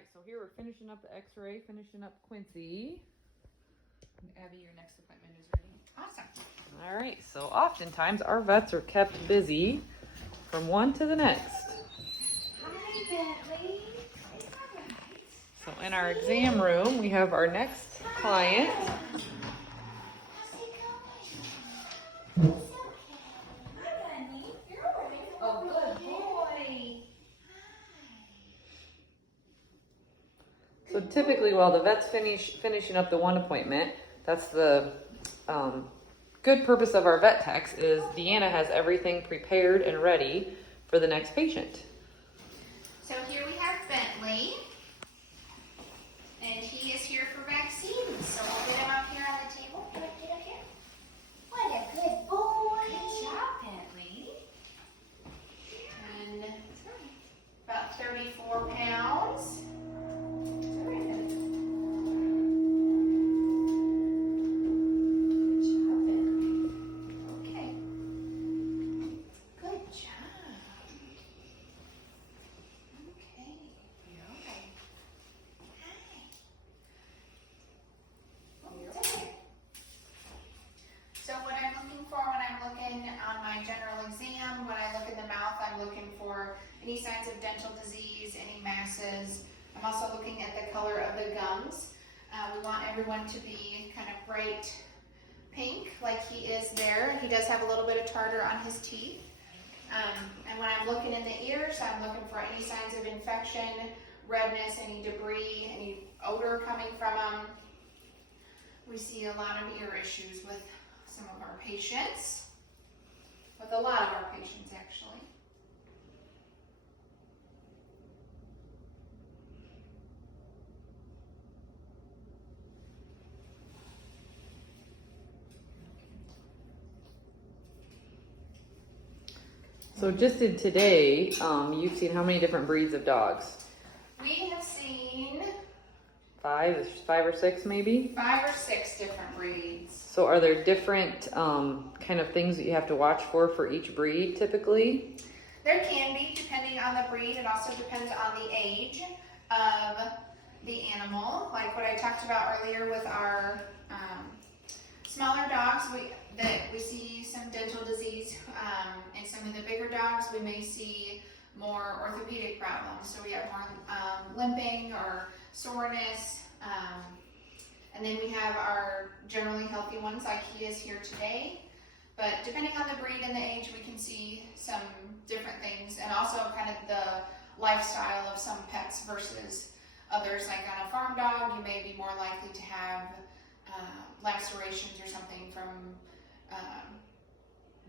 right, so here we're finishing up the x-ray, finishing up Quincy. And Abby, your next appointment is ready. Awesome. All right, so oftentimes our vets are kept busy from one to the next. Hi, Bentley. So in our exam room, we have our next client. How's it going? It's okay. Hi, Bunny. You're all right. Oh, good boy. So typically while the vet's finishing up the one appointment, that's the good purpose of our vet techs is Deanna has everything prepared and ready for the next patient. So here we have Bentley, and he is here for vaccines. So we'll put him up here on the table. Can I get up here? What a good boy. Good job, Bentley. And about 34 pounds. Very good. Good job, Bentley. Okay. Good job. Okay. Okay. Hi. Oh, it's okay. So what I'm looking for when I'm looking on my general exam, when I look in the mouth, I'm looking for any signs of dental disease, any masses. I'm also looking at the color of the gums. We want everyone to be kind of bright pink like he is there. He does have a little bit of tartar on his teeth. And when I'm looking in the ears, I'm looking for any signs of infection, redness, any debris, any odor coming from them. We see a lot of ear issues with some of our patients, with a lot of our patients actually. So just in today, you've seen how many different breeds of dogs? We have seen Five or six maybe? 5 or 6 different breeds. So are there different kind of things that you have to watch for each breed typically? There can be, depending on the breed. It also depends on the age of the animal. Like what I talked about earlier with our smaller dogs, we see some dental disease. In some of the bigger dogs, we may see more orthopedic problems. So we have more limping or soreness. And then we have our generally healthy ones like he is here today. But depending on the breed and the age, we can see some different things, and also kind of the lifestyle of some pets versus others. Like on a farm dog, you may be more likely to have lacerations or something from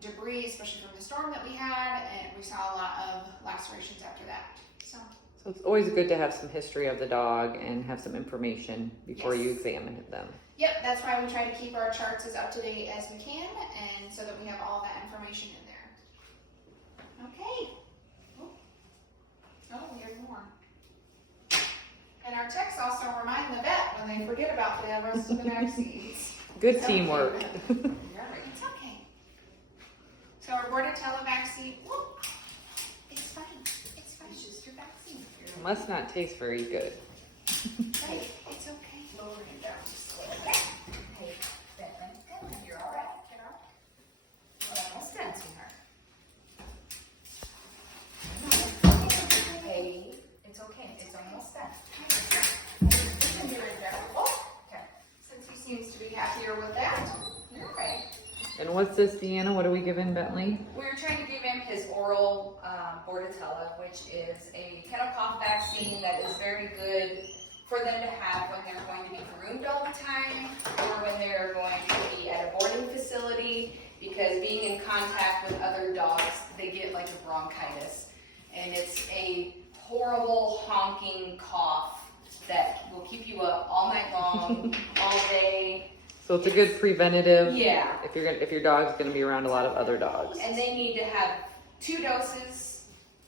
debris, especially from the storm that we had, and we saw a lot of lacerations after that. So it's always good to have some history of the dog and have some information before Yes. you examine them. Yep, that's why we try to keep our charts as up to date as we can, and so that we have all that information in there. Okay. Oh, here's more. And our techs also remind the vet when they forget about the rest of the vaccines. Good So, teamwork. It's okay. So our Bordetella vaccine, whoop, it's fine. It's fine. It's just your vaccine. Must not taste very good. Right, it's okay. Lower it down just a little bit. Hey, Bentley, come on, you're all right. Get up. We're almost done, sweetheart. Hey, it's okay. It's almost done. Okay. Since he seems to be happier with that, you're right. And what's this, Deanna? What are we giving Bentley? We're trying to give him his oral Bordetella, which is a kennel cough vaccine that is very good for them to have when they're going to be groomed all the time or when they're going to be at a boarding facility, because being in contact with other dogs, they get like a bronchitis. And it's a horrible honking cough that will keep you up all night long, all day. So it's a good preventative. Yeah. If your dog's going to be around a lot of other dogs. And they need to have 2 doses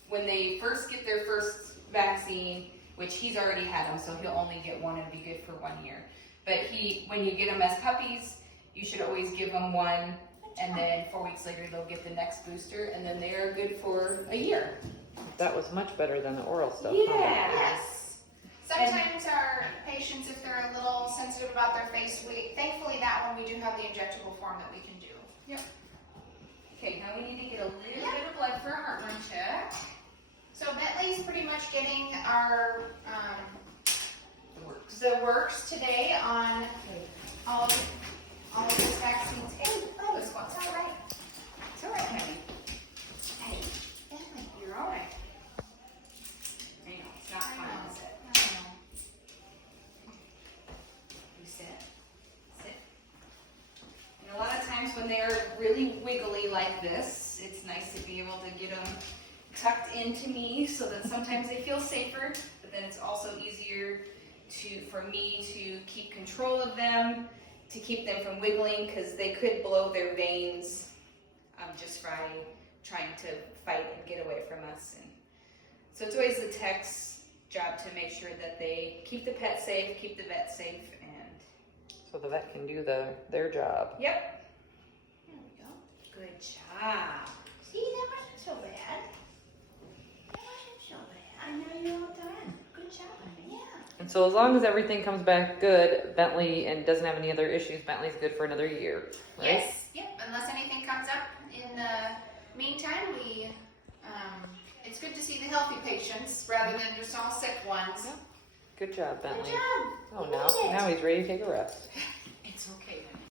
when they first get their first vaccine, which he's already had them, so he'll only get one and be good for 1 year. But when you get them as puppies, you should always give them one, and then 4 weeks later they'll get the next booster, and then they are good for a year. That was much better than the oral stuff. Yes. Some have the injectable form that we can do. Okay, now we need to get a little bit of blood for a heartburn check. So Bentley's pretty much getting our Works. the works today on all of these vaccines. Hey, This one's all right. It's all right, honey. hey, Bentley, you're all right. I know, it's not I fun, know. is it? I know. You sit. Sit. And a lot of times when they're really wiggly like this, it's nice to be able to get them tucked into me so that sometimes they feel safer, but then it's also easier for me to keep control of them, to keep them from wiggling, because they could blow their veins just by trying to fight and get away from us. And so it's always the tech's job to make sure that they keep the pet safe, keep the vet safe, and So the vet can do their job. yep, There we go. good job. See, that wasn't so bad. That wasn't so bad. I know you're all done. Good job, honey. Yeah. And so as long as everything comes back good, Bentley, and doesn't have any other issues, Bentley's good for another year, right? Yes. Yep. Unless anything comes up in the meantime, it's good to see the healthy patients rather than just all sick ones. Yep. Good job, Bentley. Good job. Oh, You did it. now he's ready to take a rest. It's okay.